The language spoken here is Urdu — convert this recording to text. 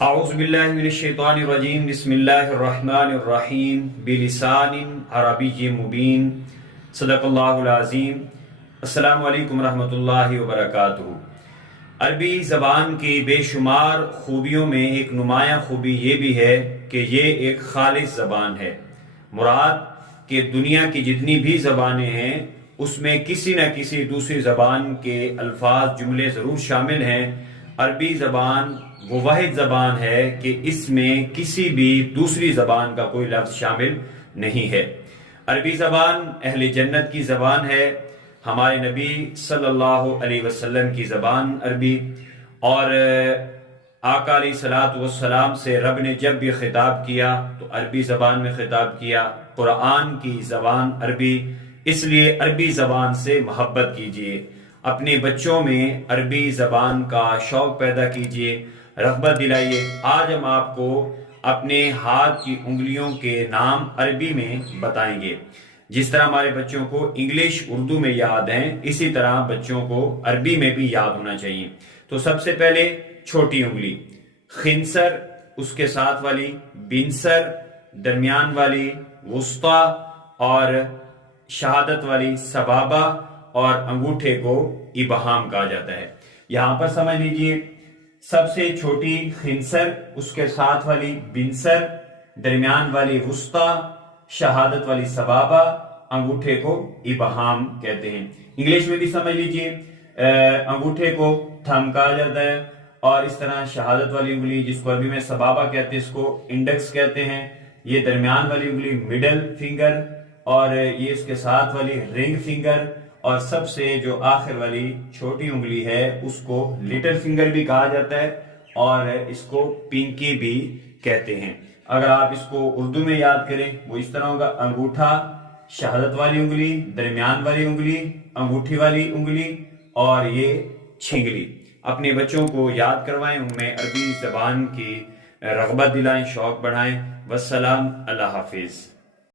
اعوذ باللہ من الشیطان الرجیم بسم اللہ الرحمن الرحیم بلسان عربی مبین صدق اللہ العظیم۔ السلام علیکم ورحمۃ اللہ وبرکاتہ۔ عربی زبان کی بے شمار خوبیوں میں ایک نمایاں خوبی یہ بھی ہے کہ یہ ایک خالص زبان ہے۔ مراد کہ دنیا کی جتنی بھی زبانیں ہیں اس میں کسی نہ کسی دوسری زبان کے الفاظ جملے ضرور شامل ہیں۔ عربی زبان وہ واحد زبان ہے کہ اس میں کسی بھی دوسری زبان کا کوئی لفظ شامل نہیں ہے۔ عربی زبان اہل جنت کی زبان ہے، ہمارے نبی صلی اللہ علیہ وسلم کی زبان عربی، اور آقا علیہ الصلوۃ والسلام سے رب نے جب بھی خطاب کیا تو عربی زبان میں خطاب کیا۔ قرآن کی زبان عربی، اس لیے عربی زبان سے محبت کیجیے، اپنے بچوں میں عربی زبان کا شوق پیدا کیجیے، رغبت دلائیے۔ آج ہم آپ کو اپنے ہاتھ کی انگلیوں کے نام عربی میں بتائیں گے۔ جس طرح ہمارے بچوں کو انگلش اردو میں یاد ہیں، اسی طرح بچوں کو عربی میں بھی یاد ہونا چاہیے۔ تو سب سے پہلے چھوٹی انگلی خنصر، اس کے ساتھ والی بنصر، درمیان والی وسطی، اور شہادت والی سبابہ، اور انگوٹھے کو ابہام کہا جاتا ہے۔ یہاں پر سمجھ لیجئے، سب سے چھوٹی خنصر، اس کے ساتھ والی بنصر، درمیان والی وسطی، شہادت والی سبابہ، انگوٹھے کو ابہام کہتے ہیں۔ انگلش میں بھی سمجھ لیجئے، انگوٹھے کو تھم کہا جاتا ہے، اور اس طرح شہادت والی انگلی جس کو عربی میں سبابہ کہتے ہیں، اس کو انڈیکس کہتے ہیں۔ یہ درمیان والی انگلی مڈل فنگر، اور یہ اس کے ساتھ والی رنگ فنگر، اور سب سے جو آخر والی چھوٹی انگلی ہے اس کو لٹل فنگر بھی کہا جاتا ہے، اور اس کو پنکی بھی کہتے ہیں۔ اگر آپ اس کو اردو میں یاد کریں وہ اس طرح ہوگا: انگوٹھا، شہادت والی انگلی، درمیان والی انگلی، انگوٹھی والی انگلی، اور یہ چھنگلی۔ اپنے بچوں کو یاد کروائیں، ان میں عربی زبان کی رغبت دلائیں، شوق بڑھائیں۔ والسلام، اللہ حافظ۔